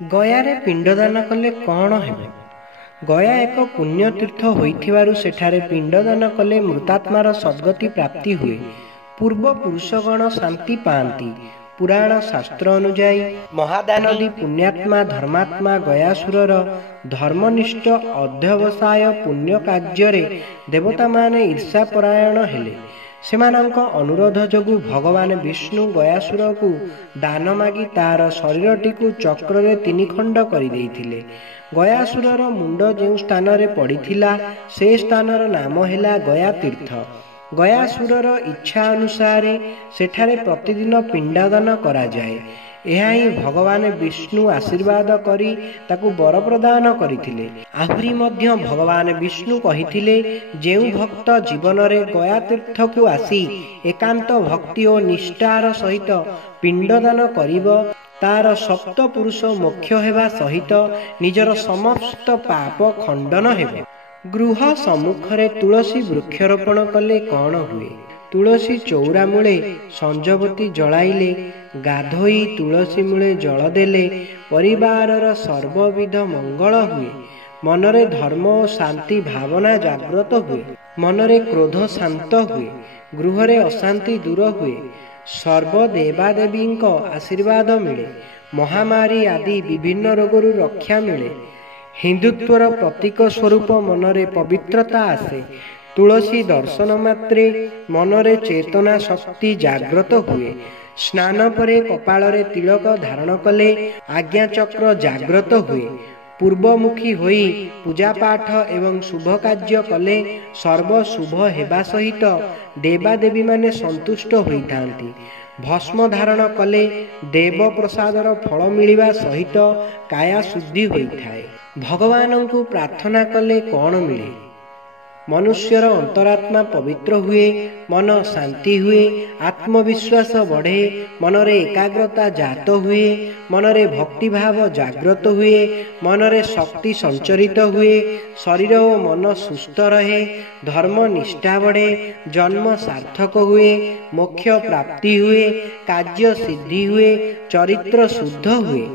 ଗୟାରେ ପିଣ୍ଡଦାନ କଲେ କ'ଣ ହେବ? ଗୟା ଏକ ପୁଣ୍ୟତୀର୍ଥ ହୋଇଥିବାରୁ ସେଠାରେ ପିଣ୍ଡଦାନ କଲେ ମୃତାତ୍ମାର ସଦ୍ଗତି ପ୍ରାପ୍ତି ହୁଏ। ପୂର୍ବପୁରୁଷଗଣ ଶାନ୍ତି ପାଆନ୍ତି। ପୁରାଣ ଶାସ୍ତ୍ର ଅନୁଯାୟୀ ମହାଦାନଦୀ ପୁଣ୍ୟାତ୍ମା ଧର୍ମାତ୍ମା ଗୟାସୁରର ଧର୍ମନିଷ୍ଠ ଅଧ୍ୟବସାୟ ପୁଣ୍ୟ କାର୍ଯ୍ୟରେ ଦେବତାମାନେ ଈର୍ଷାପରାୟଣ ହେଲେ। ସେମାନଙ୍କ ଅନୁରୋଧ ଯୋଗୁଁ ଭଗବାନ ବିଷ୍ଣୁ ଗୟାସୁରକୁ ଦାନ ମାଗି ତାର ଶରୀରଟିକୁ ଚକ୍ରରେ 3 ଖଣ୍ଡ କରିଦେଇଥିଲେ। ଗୟାସୁରର ମୁଣ୍ଡ ଯେଉଁ ସ୍ଥାନରେ ପଡ଼ିଥିଲା ସେ ସ୍ଥାନର ନାମ ହେଲା ଗୟା ତୀର୍ଥ। ଗୟାସୁରର ଇଚ୍ଛା ଅନୁସାରେ ସେଠାରେ ପ୍ରତିଦିନ ପିଣ୍ଡଦାନ କରାଯାଏ। ଏହା ହିଁ ଭଗବାନ ବିଷ୍ଣୁ ଆଶୀର୍ବାଦ କରି ତାକୁ ବର ପ୍ରଦାନ କରିଥିଲେ। ଆହୁରି ମଧ୍ୟ ଭଗବାନ ବିଷ୍ଣୁ କହିଥିଲେ, ଯେଉଁ ଭକ୍ତ ଜୀବନରେ ଗୟା ତୀର୍ଥକୁ ଆସି ଏକାନ୍ତ ଭକ୍ତି ଓ ନିଷ୍ଠାର ସହିତ ପିଣ୍ଡଦାନ କରିବ, ତାର ସପ୍ତପୁରୁଷ ମୋକ୍ଷ ହେବା ସହିତ ନିଜର ସମସ୍ତ ପାପ ଖଣ୍ଡନ ହେବ। ଗୃହ ସମ୍ମୁଖରେ ତୁଳସୀ ବୃକ୍ଷରୋପଣ କଲେ କ'ଣ ହୁଏ? ତୁଳସୀ ଚଉରା ମୂଳେ ସଞ୍ଜବତୀ ଜଳାଇଲେ, ଗାଧୋଇ ତୁଳସୀ ମୂଳେ ଜଳ ଦେଲେ ପରିବାରର ସର୍ବବିଧ ମଙ୍ଗଳ ହୁଏ। ମନରେ ଧର୍ମ ଓ ଶାନ୍ତି ଭାବନା ଜାଗ୍ରତ ହୁଏ। ମନରେ କ୍ରୋଧ ଶାନ୍ତ ହୁଏ। ଗୃହରେ ଅଶାନ୍ତି ଦୂର ହୁଏ। ସର୍ବଦେବାଦେବୀଙ୍କ ଆଶୀର୍ବାଦ ମିଳେ। ମହାମାରୀ ଆଦି ବିଭିନ୍ନ ରୋଗରୁ ରକ୍ଷା ମିଳେ। ହିନ୍ଦୁତ୍ୱର ପ୍ରତୀକ ସ୍ୱରୂପ ମନରେ ପବିତ୍ରତା ଆସେ। ତୁଳସୀ ଦର୍ଶନ ମାତ୍ରେ ମନରେ ଚେତନା ଶକ୍ତି ଜାଗ୍ରତ ହୁଏ। ସ୍ନାନ ପରେ କପାଳରେ ତିଳକ ଧାରଣ କଲେ ଆଜ୍ଞାଚକ୍ର ଜାଗ୍ରତ ହୁଏ। ପୂର୍ବମୁଖୀ ହୋଇ ପୂଜାପାଠ ଏବଂ ଶୁଭ କାର୍ଯ୍ୟ କଲେ ସର୍ବ ଶୁଭ ହେବା ସହିତ ଦେବାଦେବୀମାନେ ସନ୍ତୁଷ୍ଟ ହୋଇଥାନ୍ତି। ଭସ୍ମ ଧାରଣ କଲେ ଦେବ ପ୍ରସାଦର ଫଳ ମିଳିବା ସହିତ କାୟା ଶୁଦ୍ଧି ହୋଇଥାଏ। ଭଗବାନଙ୍କୁ ପ୍ରାର୍ଥନା କଲେ କ'ଣ ମିଳେ? ମନୁଷ୍ୟର ଅନ୍ତରାତ୍ମା ପବିତ୍ର ହୁଏ, ମନ ଶାନ୍ତି ହୁଏ, ଆତ୍ମବିଶ୍ୱାସ ବଢ଼େ, ମନରେ ଏକାଗ୍ରତା ଜାତ ହୁଏ, ମନରେ ଭକ୍ତିଭାବ ଜାଗ୍ରତ ହୁଏ, ମନରେ ଶକ୍ତି ସଞ୍ଚରିତ ହୁଏ, ଶରୀର ଓ ମନ ସୁସ୍ଥ ରହେ, ଧର୍ମ ନିଷ୍ଠା ବଢ଼େ, ଜନ୍ମ ସାର୍ଥକ ହୁଏ, ମୋକ୍ଷ ପ୍ରାପ୍ତି ହୁଏ, କାର୍ଯ୍ୟ ସିଦ୍ଧି ହୁଏ, ଚରିତ୍ର ଶୁଦ୍ଧ ହୁଏ।